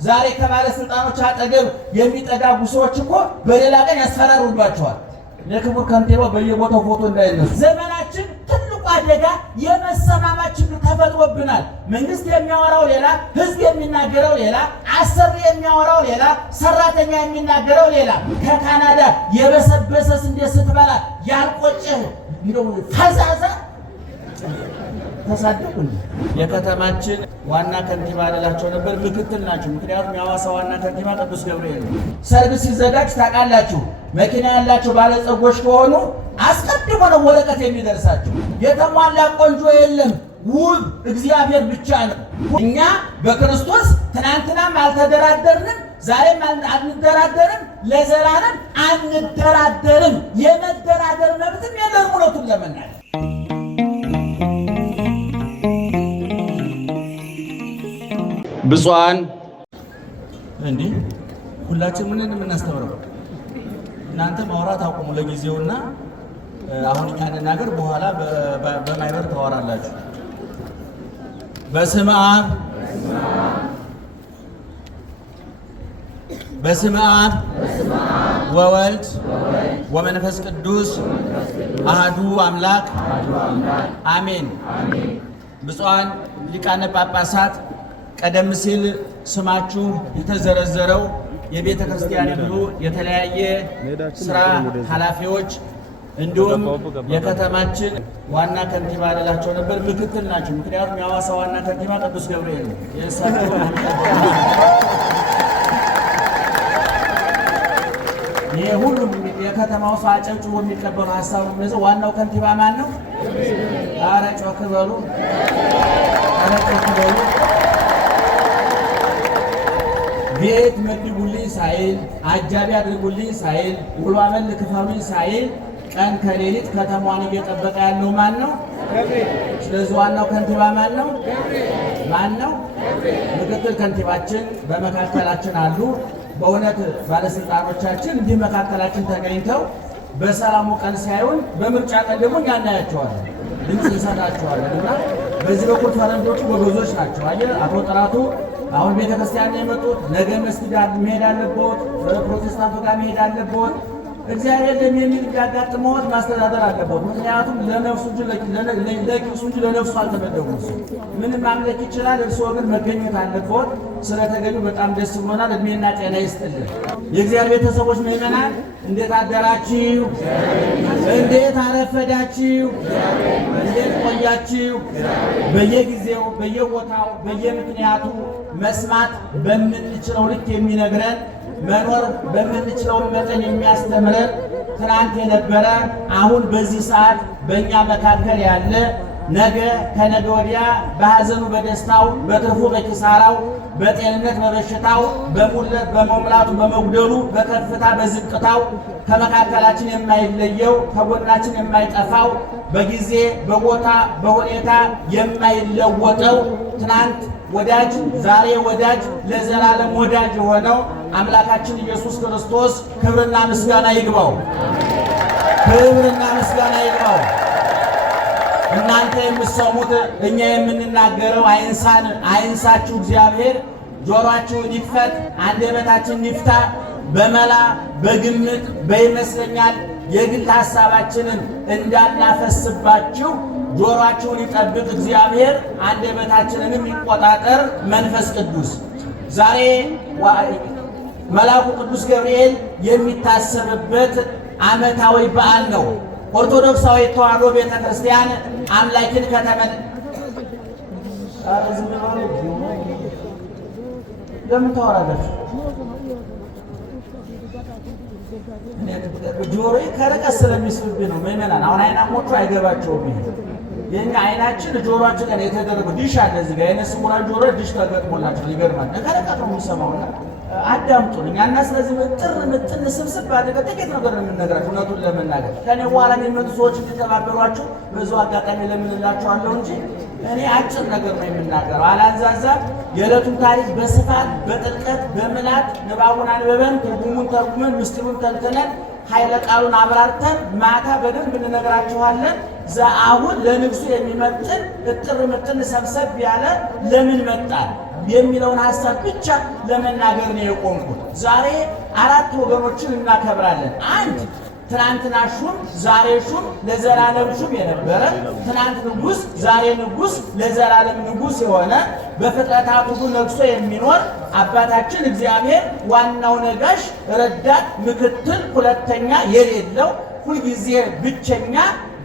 ዛሬ ከባለስልጣኖች አጠገብ የሚጠጋጉ ሰዎች እኮ በሌላ ቀን ያስፈራሩባቸዋል። ለክቡር ከንቲባው በየቦታው ፎቶ እንዳይነሱ። ዘመናችን ትልቁ አደጋ የመሰማማት ችግር ተፈጥሮብናል። መንግስት የሚያወራው ሌላ፣ ህዝብ የሚናገረው ሌላ፣ አሰሪ የሚያወራው ሌላ፣ ሰራተኛ የሚናገረው ሌላ። ከካናዳ የበሰበሰ ስንዴ ስትበላ ያልቆጨህ እንደው ፈዛዛ ተሳደቁን። የከተማችን ዋና ከንቲባ አላቸው ነበር፣ ምክትል ናቸው። ምክንያቱም የሐዋሳ ዋና ከንቲባ ቅዱስ ገብርኤል ነው። ሰርግ ሲዘጋጅ ታውቃላችሁ፣ መኪና ያላቸው ባለጸጎች ከሆኑ አስቀድሞ ነው ወረቀት የሚደርሳቸው። የተሟላ ቆንጆ የለም፣ ውብ እግዚአብሔር ብቻ ነው። እኛ በክርስቶስ ትናንትናም አልተደራደርንም፣ ዛሬም አንደራደርም፣ ለዘላለም አንደራደርም። የመደራደር መብትም የለም። እውነቱን ለመናገር ብፁዓን እንዲህ ሁላችን ምን የምናስተምረው እናንተ ማውራት አቁሙ ለጊዜውና አሁን እኛ እንናገር፣ በኋላ በማይበር ታወራላችሁ። በስመ አብ ወወልድ ወመንፈስ ቅዱስ አሐዱ አምላክ አሜን። ብፁዓን ሊቃነ ጳጳሳት፣ ቀደም ሲል ስማችሁ የተዘረዘረው የቤተ ክርስቲያኒቱ የተለያየ ስራ ኃላፊዎች እንዲሁም የከተማችን ዋና ከንቲባ አላቸው ነበር፣ ምክትል ናቸው። ምክንያቱም የሐዋሳ ዋና ከንቲባ ቅዱስ ገብርኤል ነው። ይሄ ሁሉም የከተማው ሰው አጨብጭቦ የሚቀበለው ሀሳብ ነው። ዋናው ከንቲባ ማን ነው? ኧረ ጮክ በሉ፣ ኧረ ጮክ በሉ። ቤት መድቡልኝ ሳይል፣ አጃቢ አድርጉልኝ ሳይል፣ ውሎ አመል ክፈሉኝ ሳይል ቀን ከሌሊት ከተማዋን እየጠበቀ ያለው ማን ነው? ስለዚህ ዋናው ከንቲባ ማን ነው? ማን ነው? ምክትል ከንቲባችን በመካከላችን አሉ። በእውነት ባለስልጣኖቻችን እንዲህ መካከላችን ተገኝተው በሰላሙ ቀን ሳይሆን በምርጫ ቀን ደግሞ እኛ እናያቸዋለን፣ ድምፅ እንሰጣቸዋለን። እና በዚህ በኩል ፈረንጆቹ ጎበዞች ናቸው። አየህ አቶ ጥራቱ አሁን ቤተክርስቲያን የመጡት ነገ መስጊድ መሄድ አለበት፣ ፕሮቴስታንቱ ጋር መሄድ አለበት። እግዚአብሔር ለሚል ያጋጥመውት ማስተዳደር አለበት። ምክንያቱም ለነፍሱ እንጂ ለኪሱ እንጂ ለነፍሱ አልተመደቡም። ምንም ማምለክ ይችላል፣ እርስዎ ግን መገኘት አለበት። ስለተገኙ በጣም ደስ ብሎናል። እድሜና ጤና ይስጥልን። የእግዚአብሔር ቤተሰቦች ምዕመናን እንዴት አደራችሁ? እንዴት አረፈዳችሁ? እንዴት ቆያችሁ? በየጊዜው በየቦታው በየምክንያቱ መስማት በምንችለው ልክ የሚነግረን መኖር በምንችለው መጠን የሚያስተምረን ትናንት የነበረ አሁን በዚህ ሰዓት በእኛ መካከል ያለ ነገ ከነገ ወዲያ በሐዘኑ በደስታው በትርፉ በኪሳራው በጤንነት በበሽታው በሙላት በመሙላቱ በመጉደሉ በከፍታ በዝቅታው ከመካከላችን የማይለየው ከጎናችን የማይጠፋው በጊዜ በቦታ በሁኔታ የማይለወጠው ትናንት ወዳጅ ዛሬ ወዳጅ ለዘላለም ወዳጅ የሆነው አምላካችን ኢየሱስ ክርስቶስ ክብርና ምስጋና ይግባው። ክብርና ምስጋና ይግባው። እናንተ የምትሰሙት እኛ የምንናገረው አይንሳችሁ። እግዚአብሔር ጆሮአችሁን ይክፈት፣ አንደበታችንን ይፍታ። በመላ በግምት በይመስለኛል የግል ሐሳባችንን እንዳናፈስባችሁ ጆሮአችሁን ይጠብቅ እግዚአብሔር፣ አንደበታችንንም ይቆጣጠር መንፈስ ቅዱስ። ዛሬ መልአኩ ቅዱስ ገብርኤል የሚታሰብበት ዓመታዊ በዓል ነው። ኦርቶዶክሳዊ ተዋሕዶ ቤተክርስቲያን አምላክን ለምን ታወራላችሁ? ጆሮዬ ከርቀት ስለሚስብብኝ ነው ምዕመናን። አሁን አይናሞቹ አይገባቸውም። ይሄ የኛ አይናችን ጆሮአችን ጋር የተደረገው ዲሽ አለ እዚህ ጋር የነሱ ሙራን ጆሮ ዲሽ ተገጥሞላቸው ይገርማል። ከርቀት ነው የሚሰማውና አዳምጡን እኛና። ስለዚህ ምጥን ስብስብ አድርገን ጥቂት ነገር ነው የምንነግራችሁ። እውነቱን ለመናገር ከኔ በኋላ የሚመጡ ሰዎች እንዲተባበሯችሁ ብዙ አጋጣሚ ለምንላችኋለሁ እንጂ እኔ አጭር ነገር ነው የምናገረው። አላንዛዛም። የዕለቱን ታሪክ በስፋት በጥልቀት በምላት ንባቡን አንበበን ትርጉሙን ተርጉመን ምስጢሩን ተንትነን ኃይለ ቃሉን አብራርተን ማታ በደንብ እንነግራችኋለን። አሁን ለንግሱ የሚመጥን እጥር ምጥን ሰብሰብ ያለ ለምን መጣ የሚለውን ሐሳብ ብቻ ለመናገር ነው የቆምኩት። ዛሬ አራት ወገኖችን እናከብራለን። አንድ ትናንትና ሹም ዛሬ ሹም ለዘላለም ሹም የነበረ ትናንት ንጉሥ ዛሬ ንጉሥ ለዘላለም ንጉሥ የሆነ በፍጥረታት ሁሉ ነግሶ የሚኖር አባታችን እግዚአብሔር ዋናው ነጋሽ፣ ረዳት፣ ምክትል፣ ሁለተኛ የሌለው ሁልጊዜ ብቸኛ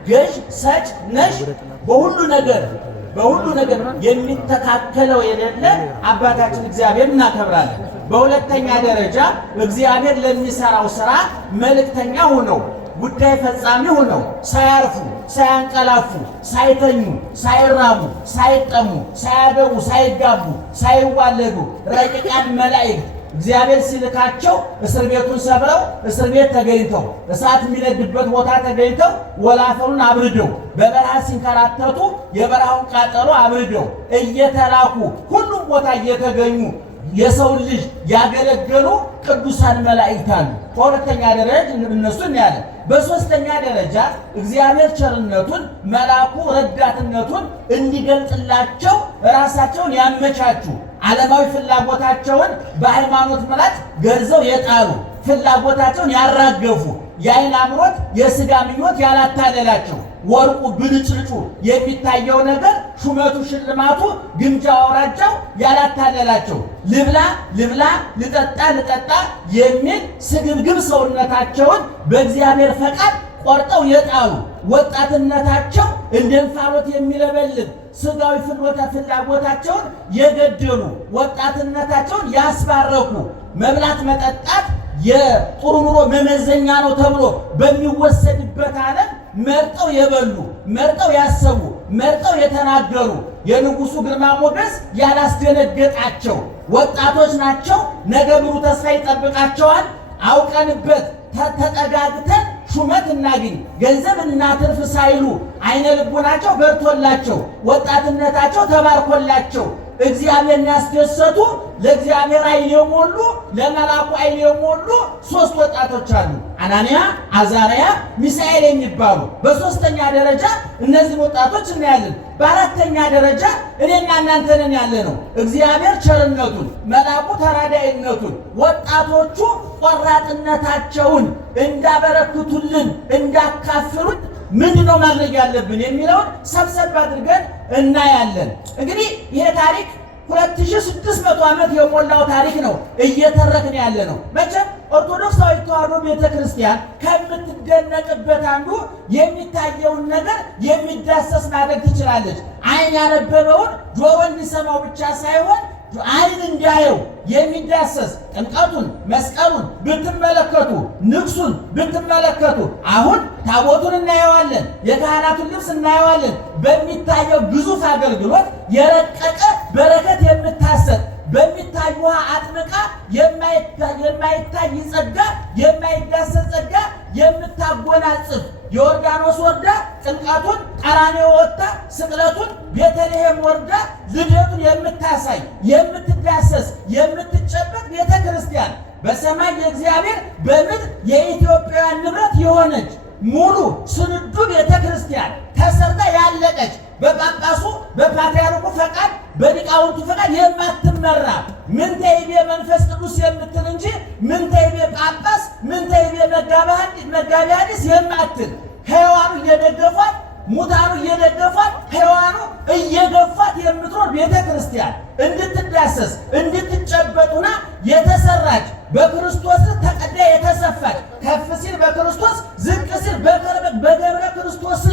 ገዥ፣ ሰጭ፣ ነሽ በሁሉ ነገር የሚተካከለው የሌለ አባታችን እግዚአብሔር እናከብራለን። በሁለተኛ ደረጃ እግዚአብሔር ለሚሰራው ስራ መልእክተኛ ሆነው ጉዳይ ፈጻሚ ሆነው ሳያርፉ ሳያንቀላፉ ሳይተኙ ሳይራቡ ሳይጠሙ ሳያገቡ ሳይጋቡ ሳይዋለዱ ረቂቃን መላእክት እግዚአብሔር ሲልካቸው እስር ቤቱን ሰብረው እስር ቤት ተገኝተው እሳት የሚነድበት ቦታ ተገኝተው ወላፈኑን አብርደው በበረሃ ሲንከራተቱ የበረሃውን ቃጠሎ አብርደው እየተላኩ ሁሉም ቦታ እየተገኙ የሰው ልጅ ያገለገሉ ቅዱሳን መላእክት አሉ። በሁለተኛ ደረጃ እነሱ እናያለን። በሶስተኛ ደረጃ እግዚአብሔር ቸርነቱን መልአኩ ረዳትነቱን እንዲገልጥላቸው ራሳቸውን ያመቻቹ ዓለማዊ ፍላጎታቸውን በሃይማኖት መላት ገርዘው የጣሉ ፍላጎታቸውን ያራገፉ የዓይን አምሮት የሥጋ ምኞት ያላታለላቸው ወርቁ ብልጭልጩ የሚታየው ነገር ሹመቱ ሽልማቱ ግምጃ አውራጃው ያላታለላቸው ልብላ ልጠጣ የሚል ስግብግብ ሰውነታቸውን በእግዚአብሔር ፈቃድ ቆርጠው የጣሉ ወጣትነታቸው እንደ እንፋሎት የሚለበልብ ሥጋዊ ፍላጎታቸውን የገደሉ ወጣትነታቸውን ያስባረኩ መብላት መጠጣት የጥሩ ኑሮ መመዘኛ ነው ተብሎ በሚወሰድበት ዓለም መርጠው የበሉ መርጠው ያሰቡ መርጠው የተናገሩ የንጉሱ ግርማ ሞገስ ያላስደነገጣቸው ወጣቶች ናቸው። ነገ ብሩህ ተስፋ ይጠብቃቸዋል። አውቀንበት ተጠጋግተን ሹመት እናግኝ ገንዘብ እናትርፍ ሳይሉ አይነ ልቡናቸው በርቶላቸው ወጣትነታቸው ተባርኮላቸው እግዚአብሔርን ያስደሰቱ ለእግዚአብሔር አይን የሞሉ ለመላኩ አይን የሞሉ ሶስት ወጣቶች አሉ። አናንያ፣ አዛርያ፣ ሚሳኤል የሚባሉ በሶስተኛ ደረጃ እነዚህ ወጣቶች እናያለን። በአራተኛ ደረጃ እኔና እናንተ ነን ያለነው። እግዚአብሔር ቸርነቱን መልአኩ ተራዳይነቱን ወጣቶቹ ቆራጥነታቸውን እንዳበረክቱልን እንዳካፍሉን ምንድነው ማድረግ ያለብን የሚለውን ሰብሰብ አድርገን እናያለን። እንግዲህ ይሄ ታሪክ 2600 ዓመት የሞላው ታሪክ ነው እየተረክን ያለ ነው። መቼም ኦርቶዶክሳዊ ተዋሕዶ ቤተክርስቲያን ከምትደነቅበት አንዱ የሚታየውን ነገር የሚዳሰስ ማድረግ ትችላለች። ዓይን ያነበበውን ጆሮ እንዲሰማው ብቻ ሳይሆን ዓይን እንዲያየው የሚዳሰስ ጥምቀቱን መስቀሉን ብትመለከቱ ንግሱን ብትመለከቱ አሁን ታቦቱን እናየዋለን፣ የካህናቱን ልብስ እናየዋለን። በሚታየው ግዙፍ አገልግሎት የረቀቀ በረከት የምታሰጥ በሚታይ ውሃ አጥምቃ የማይታይ ጸጋ የማይዳሰስ ጸጋ የምታጎናጽፍ ዮርዳኖስ ወርዳ ጥምቀቱን ቀራንዮ ወጥታ ስቅለቱን ቤተልሔም ወርዳ ልደቱን የምታሳይ የምትዳሰስ የምትጨበጥ ቤተ ክርስቲያን በሰማይ የእግዚአብሔር በምድር የኢትዮጵያውያን ንብረት የሆነች ሙሉ ስንዱ ቤተ ክርስቲያን ተሰርታ ያለቀች በጳጳሱ በፓትርያርኩ ፈቃድ በሊቃውንቱ ፈቃድ የማትመራ ምንተይቤ መንፈስ ቅዱስ የምትል እንጂ ምንተይቤ ጳጳስ ምንተይቤ መጋቢ ሐዲስ የማትል ሕያዋኑ እየደገፏት ሙታኑ እየደገፏት ሕያዋኑ እየገፏት የምትኖር ቤተ ክርስቲያን እንድትዳሰስ እንድትጨበጡና የተሰራች በክርስቶስ ተቀዳ የተሰፋች ከፍ ሲል በክርስቶስ ዝቅ ሲል በገብረ ክርስቶስ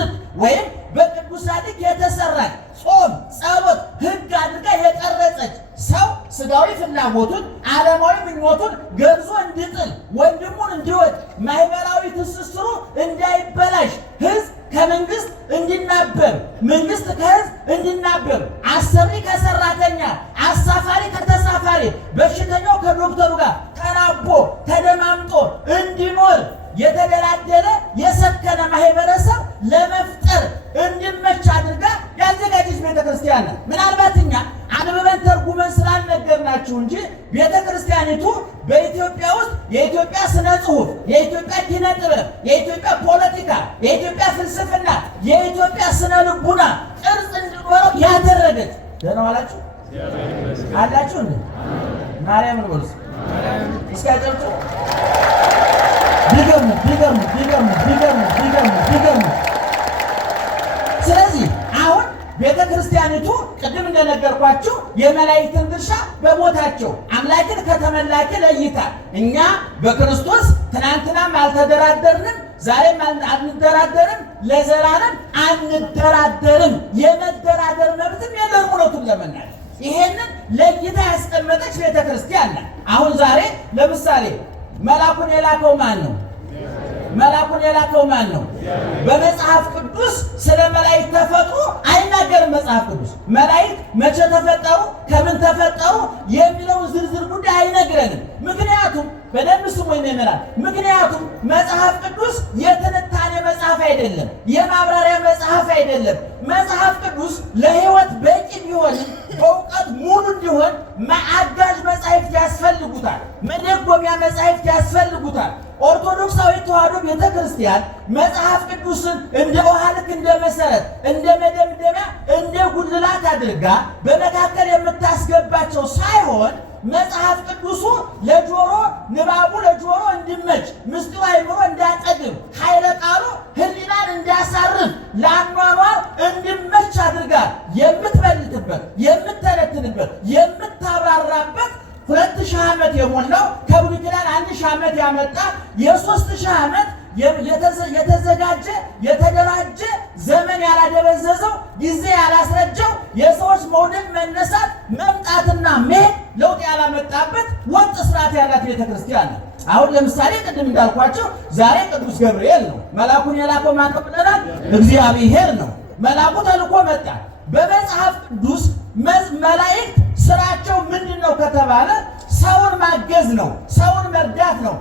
ወይም በቅዱስ ጻድቅ የተሰራች ጾም ጸሎት ሕግ አድርጋ የቀረጸች ሰው ሥጋዊ ፍላጎቱን ዓለማዊ ምኞቱን ገንዞ እንዲጥል ወንድሙን እንዲወድ ማህበራዊ ትስስሩ እንዳይበላሽ ሕዝብ ከመንግስት እንዲናበብ መንግስት ከሕዝብ እንዲናበብ አሰሪ ከሰራተኛ አሳፋሪ ከተሳፋሪ በሽተኛው ከዶክተሩ ጋር ተናቦ ተደማምጦ እንዲኖር የተደላደለ የሰከነ ማህበረሰብ ለመፍጠር እንዲመች አድርጋ ያዘጋጀች ቤተክርስቲያን ናት። ምናልባት እኛ አንብበን ተርጉመን ስላልነገርናችሁ እንጂ ቤተክርስቲያኒቱ በኢትዮጵያ ውስጥ የኢትዮጵያ ስነ ጽሁፍ፣ የኢትዮጵያ ኪነ ጥበብ፣ የኢትዮጵያ ፖለቲካ፣ የኢትዮጵያ ፍልስፍና፣ የኢትዮጵያ ስነ ልቡና ቅርጽ እንዲኖረው ያደረገች። ደህና ዋላችሁ። አላችሁ እንዴ? ማርያምን በሉ እስኪ አጨብጭቡ። ቢገርሙ። ስለዚህ አሁን ቤተ ክርስቲያኒቱ ቅድም እንደነገርኳችሁ የመላእክትን ድርሻ በቦታቸው አምላክን ከተመላኪ ለይታ እኛ በክርስቶስ ትናንትናም አልተደራደርንም፣ ዛሬም አንደራደርም፣ ለዘላለም አንደራደርም። የመደራደር መብትም የለም። እውነቱን ለመናገር ይሄንን ለይታ ያስቀመጠች ቤተ ክርስቲያን ናት። አሁን ዛሬ ለምሳሌ መልአኩን የላከው ማን ነው? በመጽሐፍ ቅዱስ ስለ መላእክት ተፈጥሮ አይናገርም። መጽሐፍ ቅዱስ መላእክት መቼ ተፈጠሩ፣ ከምን ተፈጠሩ የሚለውን ዝርዝር ጉዳይ አይነግረንም። ምክንያቱም በደንብ ስሙኝ ምዕመናን፣ ምክንያቱም መጽሐፍ ቅዱስ የትንታኔ መጽሐፍ አይደለም፣ የማብራሪያ መጽሐፍ አይደለም። መጽሐፍ ቅዱስ ለሕይወት በቂ ቢሆንም በእውቀት ሙሉ እንዲሆን አጋዥ መጻሕፍት ያስፈልጉታል፣ መደጎሚያ መጻሕፍት ያስፈልጉታል። ኦርቶዶክሳዊ ተዋሕዶ ቤተ ክርስቲያን መጽሐፍ ቅዱስን እንደ ውሃ ልክ እንደ መሰረት፣ እንደ መደምደሚያ፣ እንደ ጉልላት አድርጋ በመካከል የምታስገባቸው ሳይሆን መጽሐፍ ቅዱሱ ለጆሮ ንባቡ ለጆሮ እንዲመች፣ ምስጢሩ አይምሮ እንዳጠግብ፣ ኃይለ ቃሉ ሕሊናን እንዳሳርፍ፣ ለአኗኗር እንዲመች አድርጋ የምትበልጥበት፣ የምትተነትንበት፣ የምታብራራበት 2000 ዓመት የሞላው ከብሉይ ኪዳን 1000 ዓመት ያመጣ የ3000 ዓመት የተዘጋጀ የተደራጀ ዘመን ያላደበዘዘው ጊዜ ያላስረጀው የሰዎች መውደቅ መነሳት መምጣትና መሄድ ለውጥ ያላመጣበት ወጥ ስርዓት ያላት ቤተክርስቲያን ነው። አሁን ለምሳሌ ቅድም እንዳልኳቸው ዛሬ ቅዱስ ገብርኤል ነው። መልአኩን የላከው ማን ነው ብለናል? እግዚአብሔር ነው። መልአኩ ተልኮ መጣ። በመጽሐፍ ቅዱስ መላእክት ስራቸው ምንድነው ከተባለ ሰውን ማገዝ ነው፣ ሰውን መርዳት ነው።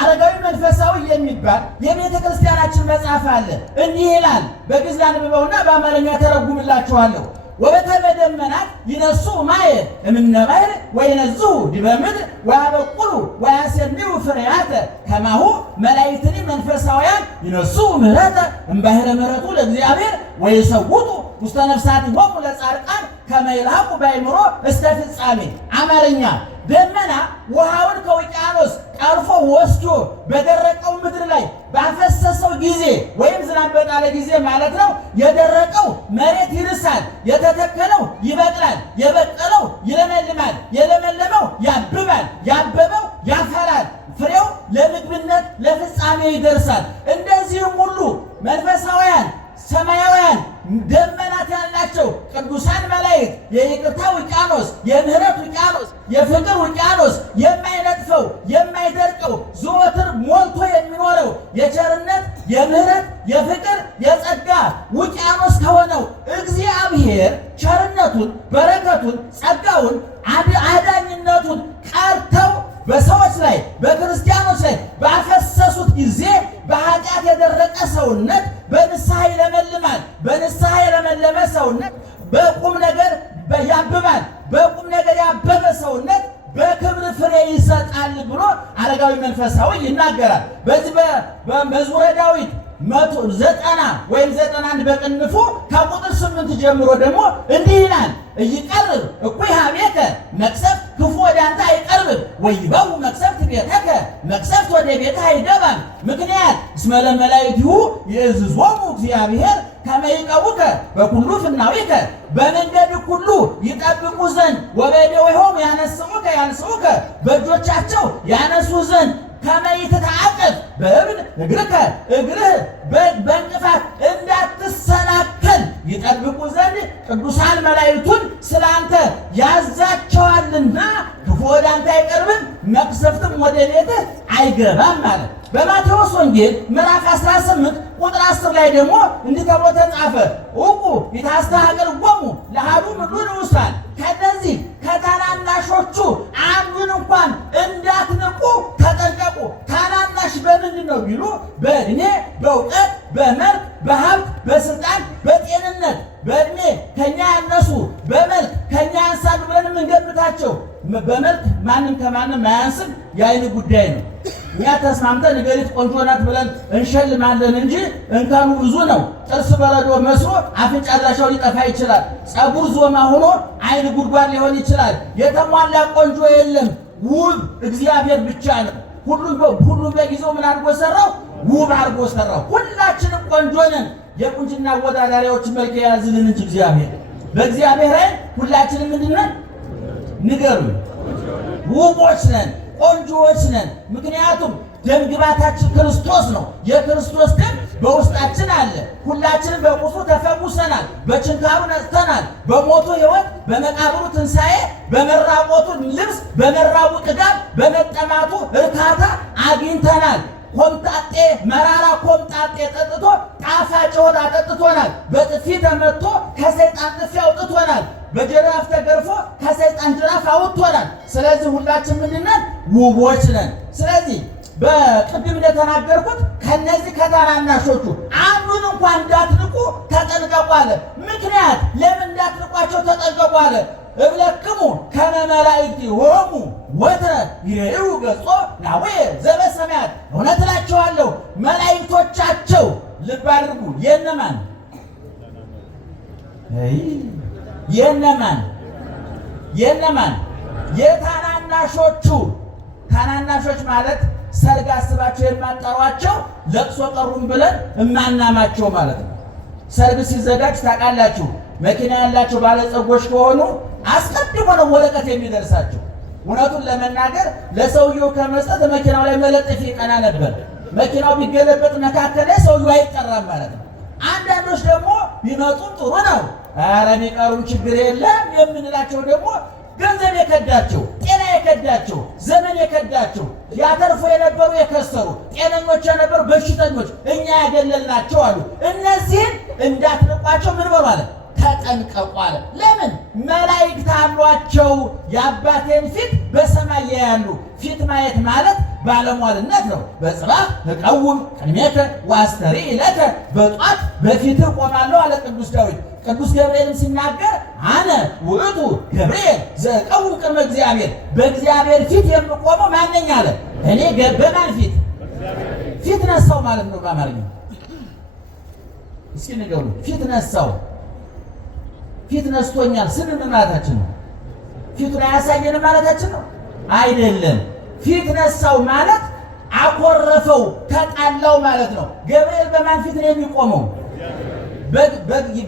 አረጋዊ መንፈሳዊ የሚባል የቤተ ክርስቲያናችን መጽሐፍ አለ። እንዲህ ይላል። በግዕዝ አንብበውና በአማርኛ ተረጉምላችኋለሁ። ወበከመ ደመናት ይነሱ ማየ እምነ ባሕር ወይነዝሁ ዲበ ምድር ወያበቁሉ ወያሰንዩ ፍሬያተ ከማሁ መላእክትኒ መንፈሳውያን ይነሱ ምህረተ እምባሕረ ምሕረቱ ለእግዚአብሔር ወይሰውጡ ውስተ ነፍሳቲሆሙ ለጻድቃን ከመ ይልሐቁ በአእምሮ እስከ ፍጻሜ። አማርኛ ደመና ውሃውን ከውቅያኖስ ቀርፎ ወስዶ በደረቀው ምድር ላይ ባፈሰሰው ጊዜ ወይም ዝናብ በጣለ ጊዜ ማለት ነው። የደረቀው መሬት ይርሳል፣ የተተከለው ይበቅላል፣ የበቀለው ይለመልማል፣ የለመለመው ያብባል፣ ያበበው ያፈራል፣ ፍሬው ለምግብነት ለፍጻሜ ይደርሳል። እንደዚህም ሁሉ መንፈሳውያን ሰማያውያን ደመናት ያላቸው ቅዱሳን መላእክት የይቅርታ ውቅያኖስ፣ የምህረት ውቅያኖስ፣ የፍቅር ውቅያኖስ፣ የማይነጥፈው የማይደርቀው ዘወትር ሞልቶ የሚኖረው የቸርነት የምህረት የፍቅር የጸጋ ውቅያኖስ ከሆነው እግዚአብሔር ቸርነቱን፣ በረከቱን፣ ጸጋውን፣ አዳኝነቱን ቀርተው በሰዎች ላይ በክርስቲያኖች ላይ ባፈሰሱት ጊዜ በኃጢአት የደረቀ ሰውነት በንስሐ ይለመልማል። በንስሐ የለመለመ ሰውነት በቁም ነገር ያብባል። በቁም ነገር ያበበ ሰውነት በክብር ፍሬ ይሰጣል ብሎ አረጋዊ መንፈሳዊ ይናገራል። በዚህ በመዝሙረ ዳዊት 190 ወይም 91 በቅንፉ ከቁጥር 8 ጀምሮ ደግሞ እንዲህ ይላል። እይቀርብ እኩይ ኀቤከ መቅሰፍት፣ ክፉ ወደ አንተ አይቀርብም። ወይበው መቅሰፍት ቤተከ፣ መቅሰፍት ወደ ቤትህ አይገባም። ምክንያት እስመ ለመላእክቲሁ ይእዝዞሙ እግዚአብሔር ከመ ይዕቀቡከ በኩሉ ፍናዊከ፣ በመንገድ ሁሉ ይጠብቁ ዘንድ ወበእዴዊሆሙ ያነስኡከ በእጆቻቸው ያነሱ ዘንድ ከመ ይትተዓቀብ በእብን እግርከ፣ እግርህ በእንቅፋት እንዳትሰናከል ይጠብቁ ዘንድ ቅዱሳን መላእክቱን ስላንተ ያዛቸዋልና ክፉ ወደ አንተ አይቀርብም፣ መቅሰፍትም ወደ ቤትህ አይገባም ማለት። በማቴዎስ ወንጌል ምዕራፍ 18 ቁጥር 10 ላይ ደግሞ እንዲህ ተብሎ ተጻፈ። ዕቁ ይታስተሐቅርዎሙ ለአሐዱ ምሉዕ ንዑሳን፣ ከነዚህ ከታናናሾቹ አንዱን እንኳን እንዳትንቁ ተጠንቀቁ። ታናናሽ በምንድን ነው ቢሉ በዕድሜ በእውቀት በመልክ በሀብት በስልጣን በጤንነት በዕድሜ ከኛ ያነሱ በመልክ ከኛ ያንሳሉ ብለን የምንገምታቸው። በመልክ ማንም ከማንም አያንስም፣ የዓይን ጉዳይ ነው። እኛ ተስማምተን እገሊት ቆንጆ ናት ብለን እንሸልማለን እንጂ እንከኑ ብዙ ነው። ጥርስ በረዶ መስሎ አፍንጫ አድራሻው ሊጠፋ ይችላል። ጸጉር ዞማ ሆኖ አይን ጉድጓድ ሊሆን ይችላል። የተሟላ ቆንጆ የለም። ውብ እግዚአብሔር ብቻ ነው። ሁሉም በጊዜው ምን አድርጎ ሰራው? ውብ አድርጎ ሰራው። ሁላችንም ቆንጆ ነን። የቁንጅና ወዳዳሪዎች መልክ የያዝልን እንጂ እግዚአብሔር በእግዚአብሔር ላይ ሁላችንም ምንድን ነን? ንገሩ። ውቦች ነን፣ ቆንጆዎች ነን። ምክንያቱም ደምግባታችን ክርስቶስ ነው። የክርስቶስ ደም በውስጣችን አለ። ሁላችንም በቁስሉ ተፈውሰናል፣ በችንካሩ ነጽተናል። በሞቱ ሕይወት፣ በመቃብሩ ትንሣኤ፣ በመራቆቱ ልብስ፣ በመራቡ ጥጋብ፣ በመጠማቱ እርካታ አግኝተናል። ኮምጣጤ መራራ ኮምጣጤ ጠጥቶ ጣፋጭ ወጥ አጠጥቶናል። በጥፊ ተመቶ ከሰይጣን ጥፊ አውጥቶናል። በጅራፍ ተገርፎ ከሰይጣን ጅራፍ አውጥቶናል። ስለዚህ ሁላችን ምንድን ነን? ውቦች ነን። ስለዚህ በቅድም እንደተናገርኩት ከነዚህ ከታናናሾቹ አንዱን እንኳን እንዳትንቁ ተጠንቀቁ አለ። ምክንያት ለምን እንዳትንቋቸው ተጠንቀቁ አለ? እብለክሙ ከመ መላእክቲሆሙ ወትረ ይሬኡ ገጾ ናዌ ዘበሰማያት። እውነት እላችኋለሁ መላእክቶቻቸው ልብ አድርጉ። የነማን የታናናሾቹ። ታናናሾች ማለት ሰርግ አስባቸው የማንጠሯቸው ለቅሶ ቀሩም ብለን እማናማቸው ማለት ነው። ሰርግ ሲዘጋጅ ታውቃላችሁ፣ መኪና ያላቸው ባለጸጎች ከሆኑ አስቀድሞ ነው ወረቀት የሚደርሳቸው። እውነቱን ለመናገር ለሰውየው ከመስጠት መኪናው ላይ መለጠፍ ይቀና ነበር። መኪናው ቢገለበጥ መካከል ላይ ሰውየው አይጠራም ማለት ነው። አንዳንዶች ደግሞ ቢመጡም ጥሩ ነው፣ ኧረ ቢቀሩም ችግር የለም የምንላቸው ደግሞ ገንዘብ የከዳቸው፣ ጤና የከዳቸው፣ ዘመን የከዳቸው፣ ያተርፉ የነበሩ የከሰሩ፣ ጤነኞች የነበሩ በሽተኞች እኛ ያገለልናቸው አሉ። እነዚህን እንዳትንቋቸው ምን በሉ አለ? ተጠንቀቁ አለ። ለምን? መላእክት አሏቸው። የአባቴን ፊት በሰማይ ያያሉ። ፊት ማየት ማለት ባለሟልነት ነው። በጽባሕ እቀውም ቅድሜከ ወአስተርኢ ለከ፣ በጧት በፊትህ እቆማለሁ አለ ቅዱስ ዳዊት። ቅዱስ ገብርኤልም ሲናገር አነ ውእቱ ገብርኤል ዘእቀውም ቅድመ እግዚአብሔር፣ በእግዚአብሔር ፊት የምቆመው ማነኝ አለ? እኔ በማን ፊት? ፊት ነሳው ማለት ነው በአማርኛ። እስኪ ንገሩ። ፊት ነሳው፣ ፊት ነስቶኛል ስንል ምን ማለታችን ነው? ፊቱን አያሳየንም ማለታችን ነው? አይደለም። ፊት ነሳው ማለት አኮረፈው፣ ተጣላው ማለት ነው። ገብርኤል በማን ፊት ነው የሚቆመው?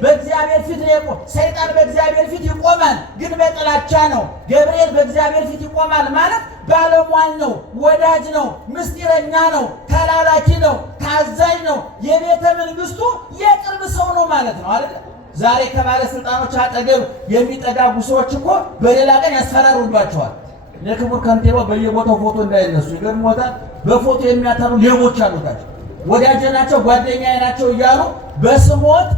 በእግዚአብሔር ፊት ነው የቆመው። ሰይጣን በእግዚአብሔር ፊት ይቆማል፣ ግን በጥላቻ ነው። ገብርኤል በእግዚአብሔር ፊት ይቆማል ማለት ባለሟል ነው፣ ወዳጅ ነው፣ ምስጢረኛ ነው፣ ተላላኪ ነው፣ ታዛዥ ነው፣ የቤተ መንግስቱ የቅርብ ሰው ነው ማለት ነው አይደል? ዛሬ ከባለስልጣኖች አጠገብ የሚጠጋጉ ሰዎች እኮ በሌላ ቀን ያስፈራሩባቸዋል። ለክቡር ከንቲባው በየቦታው ፎቶ እንዳይነሱ ይገርሞታል። በፎቶ የሚያተሩ ሌቦች አሉታቸው። ወዳጅ ናቸው፣ ጓደኛዬ ናቸው እያሉ በስሞት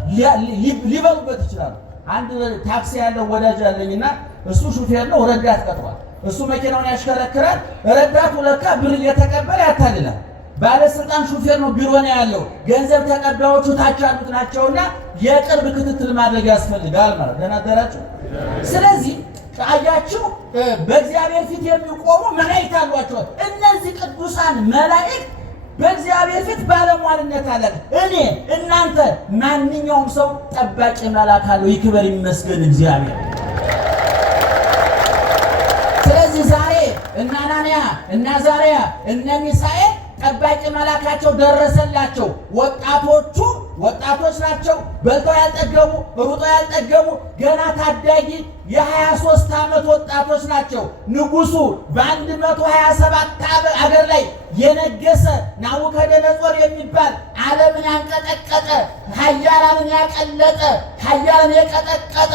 ሊበሉበት ይችላሉ። አንድ ታክሲ ያለው ወዳጅ አለኝና እሱ ሹፌር ነው፣ ረዳት ቀጥሯል። እሱ መኪናውን ያሽከረክራል። ረዳቱ ለካ ብር እየተቀበለ ያታልላል። ባለስልጣን ሹፌር ነው፣ ቢሮ ነው ያለው። ገንዘብ ተቀባዮቹ ታች ያሉት ናቸውና የቅርብ ክትትል ማድረግ ያስፈልጋል ማለት ደህና አደራችሁ። ስለዚህ አያችሁ በእግዚአብሔር ፊት የሚቆሙ መላእክት አሏቸው። እነዚህ ቅዱሳን መላእክት በእግዚአብሔር ፊት ባለሟልነት አለ። እኔ እናንተ ማንኛውም ሰው ጠባቂ መልአክ አለው። ይክበር ይመስገን እግዚአብሔር። ስለዚህ ዛሬ እነ አናንያ እነ አዛርያ እነ ሚሳኤል ጠባቂ መልአካቸው ደረሰላቸው። ወጣቶች ናቸው። በልተው ያልጠገቡ፣ ሩጠው ያልጠገቡ ገና ታዳጊ የ23 ዓመት ወጣቶች ናቸው። ንጉሱ በ127 አገር ላይ የነገሰ ናቡከደነጾር የሚባል ዓለምን ያንቀጠቀጠ ኃያላንን ያቀለጠ ኃያላንን የቀጠቀጠ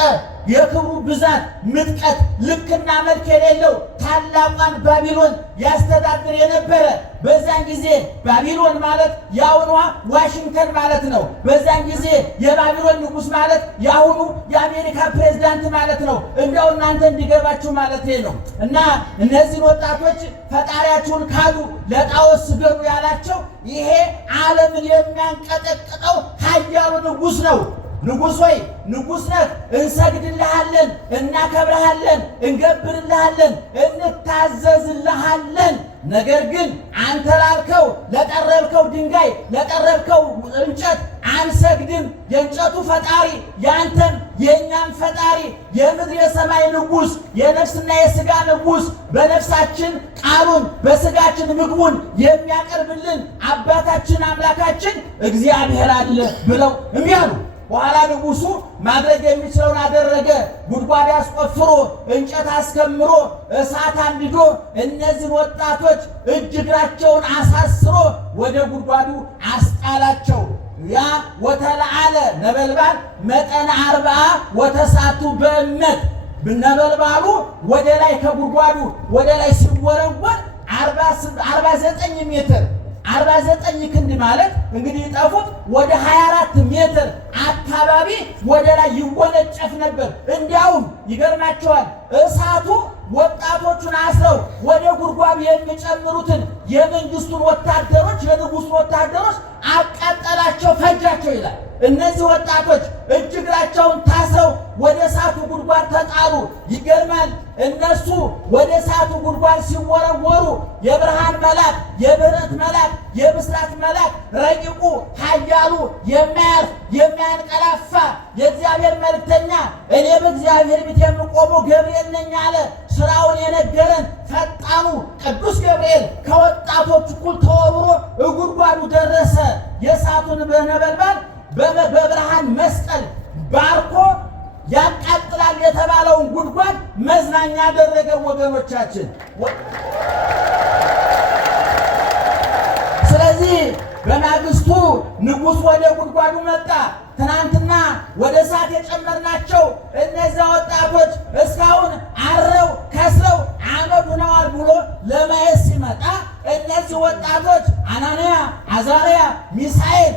የክብሩ ብዛት ምጥቀት ልክና መልክ የሌለው ታላቋን ባቢሎን ያስተዳድር የነበረ በዛን ጊዜ ባቢሎን ማለት የአሁኗ ዋሽንግተን ማለት ነው። በዛን ጊዜ የባቢሎን ንጉሥ ማለት የአሁኑ የአሜሪካ ፕሬዝዳንት ማለት ነው። እንደው እናንተ እንዲገባችሁ ማለት ነው። እና እነዚህን ወጣቶች ፈጣሪያችሁን ካሉ ለጣዖት ስገዱ ያላቸው ይሄ ዓለምን የሚያንቀጠቅጠው ኃያሉ ንጉሥ ነው። ንጉሥ ሆይ ንጉሥ ነህ፣ እንሰግድልሃለን፣ እናከብረሃለን፣ እንገብርልሃለን፣ እንታዘዝልሃለን ነገር ግን አንተ ላልከው ለቀረብከው ድንጋይ ለቀረብከው እንጨት አንሰግድም። የእንጨቱ ፈጣሪ ያንተም የእኛም ፈጣሪ የምድር የሰማይ ንጉሥ የነፍስና የሥጋ ንጉሥ በነፍሳችን ቃሉን በሥጋችን ምግቡን የሚያቀርብልን አባታችን አምላካችን እግዚአብሔር አለ ብለው እምቢ አሉ። በኋላ ንጉሡ ማድረግ የሚችለውን አደረገ። ጉድጓድ አስቆፍሮ እንጨት አስከምሮ እሳት አንድዶ እነዚህን ወጣቶች እጅ እግራቸውን አሳስሮ ወደ ጉድጓዱ አስጣላቸው። ያ ወተለዓለ ነበልባል መጠነ 40 ወተሳቱ በእምነት ነበልባሉ ወደ ላይ ከጉድጓዱ ወደ ላይ ሲወረወር 49 ሜትር 49 ክንድ ማለት እንግዲህ ጠፉት ወደ 24 ሜትር አካባቢ ወደ ላይ ይወነጨፍ ነበር። እንዲያውም ይገርማቸዋል እሳቱ ወጣቶቹን አስረው ወደ ጉድጓዱ የሚጨምሩትን የመንግስቱን ወታደሮች የንጉሡን ወታደሮች አቃጠላቸው፣ ፈጃቸው ይላል። እነዚህ ወጣቶች እጅ እግራቸውን ታስረው ወደ እሳቱ ጉድጓድ ተጣሉ። ይገርማል። እነሱ ወደ እሳቱ ጉድጓድ ሲወረወሩ የብርሃን መልአክ፣ የብረት መልአክ፣ የብስራት መልአክ ረቂቁ ኃያሉ የማያልፍ የማያንቀላፋ የእግዚአብሔር መልእክተኛ እኔ በእግዚአብሔር ቤት የምቆመው ገብርኤል ነኝ አለ። ስራውን የነገረን ፈጣኑ ቅዱስ ገብርኤል ከወጣቶቹ እኩል ተወርውሮ ጉድጓዱ ደረሰ። የእሳቱን ነበልባል በብርሃን መስቀል ባርኮ ያቃጥላል የተባለውን ጉድጓድ መዝናኛ ያደረገ ወገኖቻችን። ስለዚህ በማግስቱ ንጉሥ ወደ ጉድጓዱ መጣ። ትናንትና ወደ እሳት የጨመርናቸው እነዚያ ወጣቶች እስካሁን አረው ከስረው አመድ ሆነዋል ብሎ ለማየት ሲመጣ እነዚህ ወጣቶች አናንያ፣ አዛርያ፣ ሚሳኤል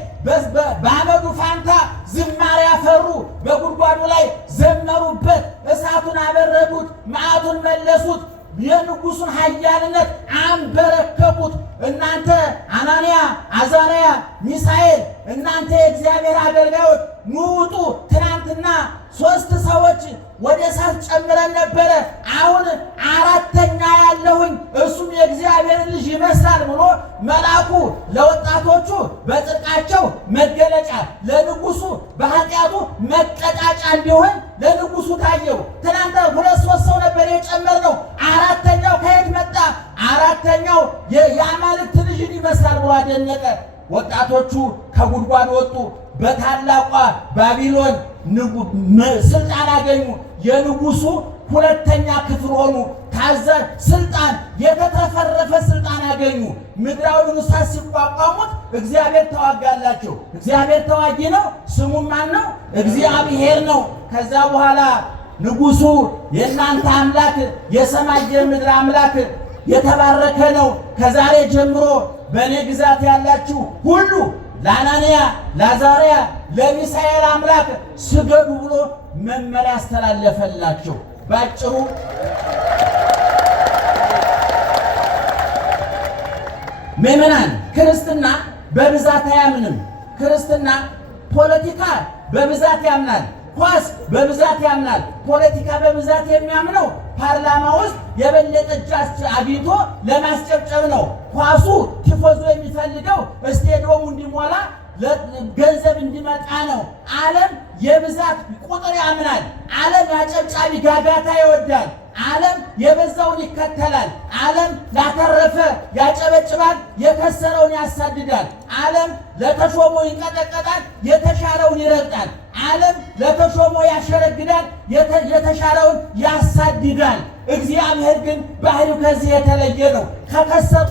በአመዱ ፋንታ ዝማሬ ያፈሩ፣ በጉድጓዱ ላይ ዘመሩበት፣ እሳቱን አበረዱት፣ መዓቱን መለሱት፣ የንጉሡን ኃያልነት አንበረከቡት። እናንተ አናንያ፣ አዛርያ፣ ሚሳኤል እናንተ የእግዚአብሔር አገልጋዮች ኑ ውጡ። ትናንትና 3 ሰዎች ወደ እሳት ጨምረን ነበረ፣ አሁን 4ተኛ ያለሁኝ እሱም የእግዚአብሔር ልጅ ይመስላል ብሎ መልአኩ ለወጣቶቹ በጽድቃቸው መገለጫ ለንጉሡ በኃጢአቱ መቀጣጫ እንዲሆን ለንጉሡ ታየው። ትናንት 2-3 ሰው ነበር የጨመርነው፣ 4ተኛው ከየት መጣ? 4ተኛው የአማልክት ልጅን ይመስላል ብሎ አደነቀ። ወጣቶቹ ከጉድጓድ ወጡ። በታላቋ ባቢሎን ስልጣን አገኙ። የንጉሡ 2ተኛ ክፍል ሆኑ። ስልጣን የተትረፈረፈ ስልጣን አገኙ። ምድራዊውን እሳት ሲቋቋሙት እግዚአብሔር ተዋጋላቸው። እግዚአብሔር ተዋጊ ነው። ስሙ ማን ነው? እግዚአብሔር ነው። ከዛ በኋላ ንጉሡ የእናንተ አምላክ የሰማይ የምድር አምላክ የተባረከ ነው። ከዛሬ ጀምሮ በእኔ ግዛት ያላችሁ ሁሉ ለአናንያ፣ ለአዛርያ፣ ለሚሳኤል አምላክ ስገዱ ብሎ መመሪያ ያስተላለፈላቸው። ባጭሩ ምዕመናን ክርስትና በብዛት አያምንም። ክርስትና ፖለቲካ በብዛት ያምናል። ኳስ በብዛት ያምናል። ፖለቲካ በብዛት የሚያምነው ፓርላማ ውስጥ የበለጠ እጅ አግኝቶ ለማስጨብጨብ ነው። ኳሱ ቲፎዞ የሚፈልገው ስቴዲየሙ እንዲሞላ ገንዘብ እንዲመጣ ነው። ዓለም የብዛት ቁጥር ያምናል። ዓለም ያጨብጫቢ ጋጋታ ይወዳል። ዓለም የበዛውን ይከተላል። ዓለም ላተረፈ ያጨበጭባል፣ የከሰረውን ያሳድዳል። ዓለም ለተሾመው ይንቀጠቀጣል፣ የተሻረውን ይረግጣል። ዓለም ለተሾመው ያሸረግዳል፣ የተሻረውን ያሳድዳል። እግዚአብሔር ግን ባህሪው ከዚህ የተለየ ነው።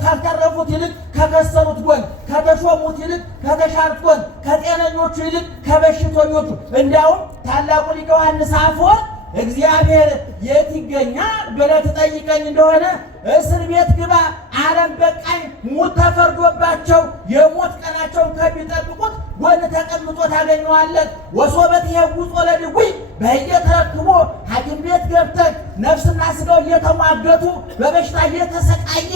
ካተረፉት ይልቅ ከከሰሩት ጎን፣ ከተሾሙት ይልቅ ከተሻሩት ጎን፣ ከጤነኞቹ ይልቅ ከበሽተኞቹ። እንዲያውም ታላቁ ሊቅ ዮሐንስ አፈወርቅ እግዚአብሔር የት ይገኛል ብለህ ትጠይቀኝ እንደሆነ እስር ቤት ግባ፣ ዓለም በቃኝ፣ ሙት ተፈርዶባቸው የሞት ቀናቸውን ከሚጠብቁት ጎን ተቀምጦ ታገኘዋለህ። ወሶበት ይሄውጦ ለድውይ በየተረክቦ ሐኪም ቤት ገብተህ ነፍስና ስጋው እየተሟገቱ በበሽታ እየተሰቃየ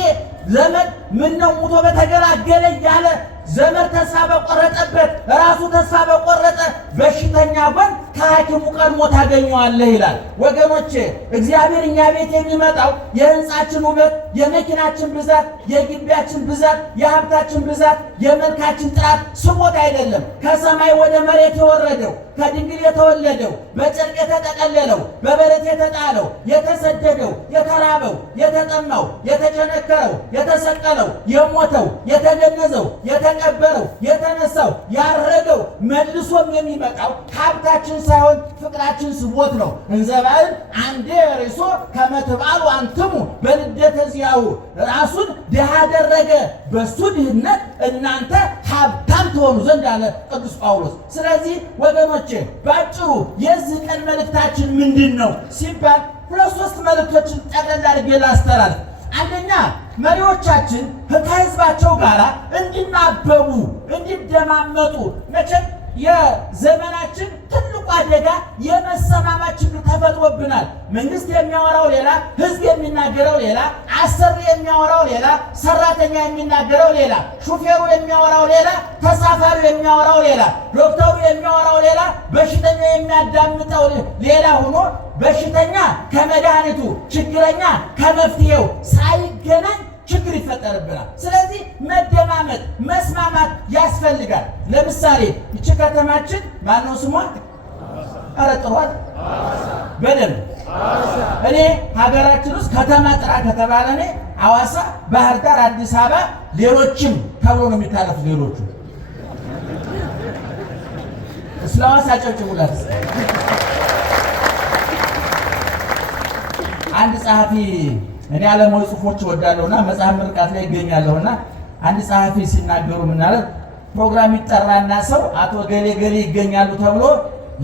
ዘመድ ምነው ሙቶ በተገላገለ እያለ ዘመድ ተስፋ በቆረጠበት ራሱ ተስፋ በቆረጠ በሽተኛ ጎን ከሐኪሙ ቀድሞ ታገኘዋለህ ይላል። ወገኖቼ እግዚአብሔር እኛ ቤት የሚመጣው የህንፃችን ውበት፣ የመኪናችን ብዛት፣ የግቢያችን ብዛት፣ የሀብታችን ብዛት፣ የመልካችን ጥራት ስሞት አይደለም። ከሰማይ ወደ መሬት የወረደው ከድንግል የተወለደው በጨርቅ የተጠቀለለው በበረት የተጣለው የተሰደደው የተራበው የተጠማው የተቸነከረው የተሰቀለው የሞተው የተገነዘው የተቀበረው የተነሳው ያረገው መልሶም የሚመጣው ሀብታችን ሳይሆን ፍቅራችን ስቦት ነው። እንዘባል አንዴ ርሶ ከመትባሉ አንትሙ በልደተ ዚአሁ ራሱን ድሃ አደረገ በሱ ድህነት እናንተ ሀብታም ትሆኑ ዘንድ አለ ቅዱስ ጳውሎስ። ስለዚህ ወገኖቼ ባጭሩ የዚህ ቀን መልእክታችን ምንድን ነው ሲባል ሁለት ሶስት መልእክቶችን ጠቅለል አድርጌ ላስተላልፍ። አንደኛ መሪዎቻችን ከህዝባቸው ጋር እንዲናበቡ እንዲደማመጡ። መቼም የዘመናችን ትልቁ አደጋ የመሰማማት ችግር ተፈጥሮብናል። መንግስት የሚያወራው ሌላ፣ ህዝብ የሚናገረው ሌላ፣ አሰሪ የሚያወራው ሌላ፣ ሰራተኛ የሚናገረው ሌላ፣ ሹፌሩ የሚያወራው ሌላ፣ ተሳፋሪው የሚያወራው ሌላ፣ ዶክተሩ የሚያወራው ሌላ፣ በሽተኛ የሚያዳምጠው ሌላ ሆኖ በሽተኛ ከመድኃኒቱ ችግረኛ ከመፍትሄው ሳይገናኝ ችግር ይፈጠርብናል። ስለዚህ መደማመጥ መስማማት ያስፈልጋል። ለምሳሌ ይቺ ከተማችን ማነው ስሟ? ኧረ ጥሯት በደንብ እኔ ሀገራችን ውስጥ ከተማ ጥራ ከተባለ እኔ ሐዋሳ፣ ባህር ዳር፣ አዲስ አበባ ሌሎችም ተብሎ ነው የሚታለፉት። ሌሎቹ ስለ ሐዋሳ ጨብጭቡላት። አንድ ጸሐፊ እኔ ዓለማዊ ጽሑፎች እወዳለሁና መጽሐፍ ምርቃት ላይ ይገኛለሁና አንድ ጸሐፊ ሲናገሩ ምናለት ፕሮግራም ይጠራና ሰው አቶ ገሌ ገሌ ይገኛሉ ተብሎ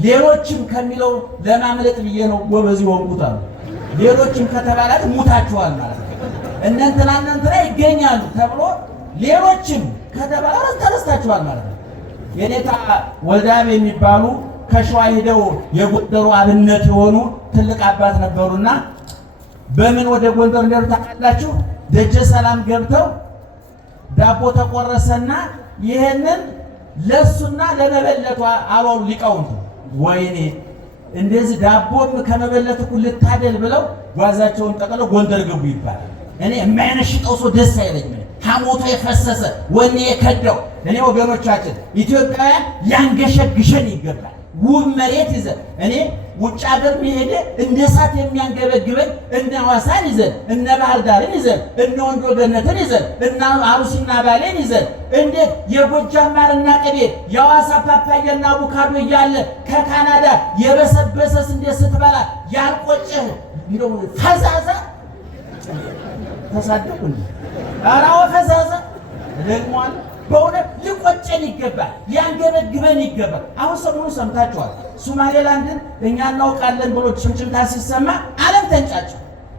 ሌሎችም ከሚለው ለማምለጥ ብዬ ነው ጎበዝ ወንቁት አሉ። ሌሎችም ከተባላት ሙታችኋል ማለት ነው። እነንትና ይገኛሉ ተብሎ ሌሎችም ከተባላት ተረስታችኋል ማለት ነው። የኔታ ወልዳብ የሚባሉ ከሸዋ ሄደው የጎንደሩ አብነት የሆኑ ትልቅ አባት ነበሩና በምን ወደ ጎንደር እንደሄዱ ታውቃላችሁ? ደጀ ሰላም ገብተው ዳቦ ተቆረሰና ይሄንን ለሱና ለመበለቷ አሏሉ ሊቃውንቱ። ወይኔ እንደዚህ ዳቦም ከመበለት እኩል ልታደል ብለው ጓዛቸውን ጠቅለው ጎንደር ገቡ ይባላል። እኔ የማይነሽጠው ሰው ደስ አይለኝም። ሐሞቱ የፈሰሰ ወኔ የከዳው እኔ ወገኖቻችን ኢትዮጵያውያን ያንገሸግሸን ይገባል። ውብ መሬት ይዘን እኔ ውጭ ሀገር መሄድ እንደ እሳት የሚያንገበግበኝ እነ ሐዋሳን ይዘን እነ ባህር ዳርን ይዘን እነ ወንዶ ገነትን ይዘን እነ አሩሲና ባሌን ይዘን እንዴት የጎጃም ማርና ቅቤ የሐዋሳ ፓፓያና አቮካዶ እያለ ከካናዳ የበሰበሰስ እንዴት ስትበላ ያልቆጨህ እንደው ፈዛዛ ተሳደቁ አራው ፈዛዛ ደግሞን በእውነት ሊቆጨን ይገባል፣ ሊያንገበግበን ይገባል። አሁን ሰሞኑን ሰምታችኋል። ሶማሌላንድን እኛ እናውቃለን ብሎ ጭምጭምታ ሲሰማ ዓለም ተንጫጭ።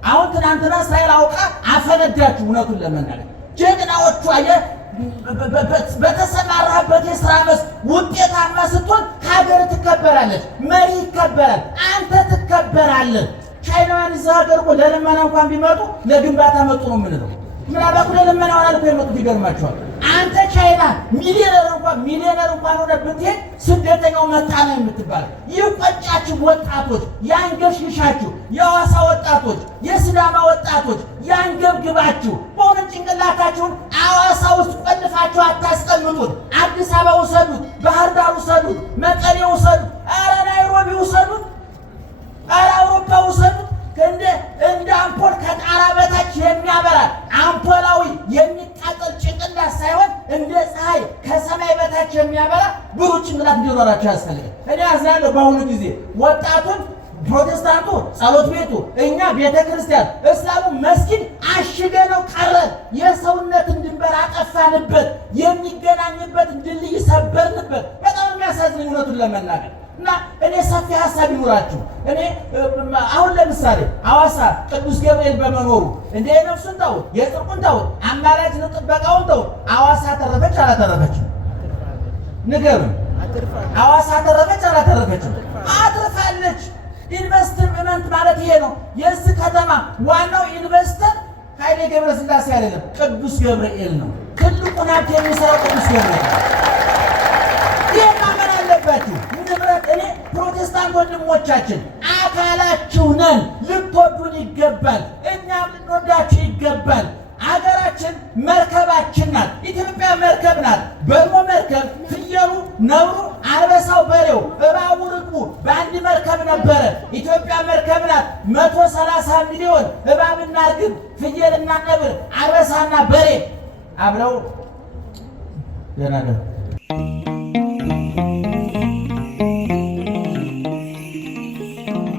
አሁን ትናንትና እስራኤል አውቃ አፈነዳችሁ። እውነቱን ለመናገር ጀግናዎቹ በተሰማራበት የሥራ መስክ ውጤታማ ስትሆን ሀገር ትከበራለች፣ መሪ ይከበራል፣ አንተ ትከበራለህ። ቻይናውያን እዛ ሀገር እኮ ለልመና እንኳን ቢመጡ ለግንባታ መጡ ነው የምንለው። ምናልባት ለልመና ሆናል እኮ የመጡት ይገርማቸዋል። አንተ ቻይና ሚሊዮነር እንኳን ሆነ ብትሄድ ስደተኛው መጣ ነው የምትባል። ይቆጫችሁ ወጣቶች፣ ያንገሽግሻችሁ የሐዋሳ ወጣቶች፣ የሲዳማ ወጣቶች ያንገብግባችሁ። በእውነት ጭንቅላታችሁን ሐዋሳ ውስጥ ቆልፋችሁ አታስቀምጡት። አዲስ አበባ ውሰዱት፣ ባህር ዳር ውሰዱት፣ መቀሌ ውሰዱት፣ ኧረ ናይሮቢ ውሰዱት፣ ኧረ አውሮፓ ውሰዱት። እንደ አምፖል ከጣራ በታች የሚያበራ አምፖላዊ የሚቃጠል ጭንቅላት ሳይሆን እንደ ፀሐይ ከሰማይ በታች የሚያበራ ብሩህ ጭንቅላት እንዲኖራቸው ያስፈልጋል። እኔ አዝናለሁ። በአሁኑ ጊዜ ወጣቱን ፕሮቴስታንቱ ጸሎት ቤቱ፣ እኛ ቤተ ክርስቲያን፣ እስላሙ መስጊድ አሽገነው ቀረን። የሰውነትን ድንበር አጠፋንበት፣ የሚገናኝበት ድልድይ ሰበርንበት። በጣም የሚያሳዝን እውነቱን ለመናገር እና እኔ ሰፊ ሀሳብ ይኖራችሁ። እኔ አሁን ለምሳሌ ሐዋሳ ቅዱስ ገብርኤል በመኖሩ እንደ የነፍሱን ተውት፣ የጽድቁን ተውት፣ አማላጅ ነው ጥበቃውን ተውት። ሐዋሳ ተረፈች አላተረፈችም? ንገሩኝ። ሐዋሳ ተረፈች አላተረፈችም? አትርፋለች። ኢንቨስትመንት ማለት ይሄ ነው። የዚህ ከተማ ዋናው ኢንቨስተር ኃይሌ ገብረስላሴ አይደለም፣ ቅዱስ ገብርኤል ነው። ትልቁ የሀገሪቱን ሀብት የሚሰራው ቅዱስ ገብርኤል ነው። ይህ ማመን አለባችሁ። ንብረት እኔ ፕሮቴስታንት ወንድሞቻችን አካላችሁ ነን፣ ልትወዱን ይገባል፣ እኛም ልንወዳችሁ ይገባል። አገራችን መርከባችን ናት። ኢትዮጵያ መርከብ ናት። በጎ መርከብ፣ ፍየሉ፣ ነብሩ፣ አንበሳው፣ በሬው፣ እባቡ፣ ርግቡ በአንድ መርከብ ነበረ። ኢትዮጵያ መርከብ ናት። 130 ሚሊዮን እባብና ርግብ፣ ፍየልና ነብር፣ አንበሳና በሬ አብረው ደህና